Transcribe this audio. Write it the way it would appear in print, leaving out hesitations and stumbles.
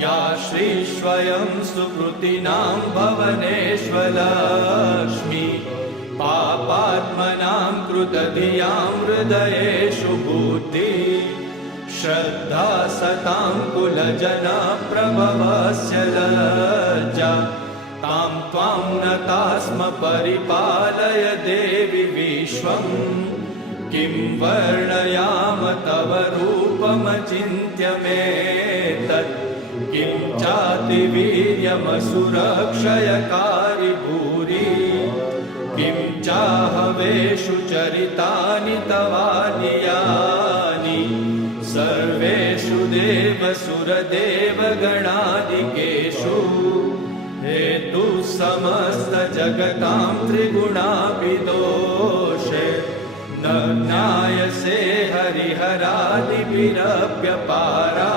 या श्रीस्वयं सुकृतिनां भवनेष्वलक्ष्मी पापात्मनां कृतधियां हृदयेषु बुद्धि श्रद्धा सतां कुलजनप्रभवस्य लज्जा तां त्वां नतास्म परिपालय देवि विश्वम् किं वर्णयाम तव रूपमचिन्त्यमेतत् किं चातिवीर्यमसुरक्षयकारि भूरि किं चाहवेषु चरितानि तवादियानि सर्वेषु देवसुरदेवगणादिकेषु हेतु समस्तजगतां त्रिगुणाभिदोषे न ज्ञायसे हरिहरादिभिरव्यपारा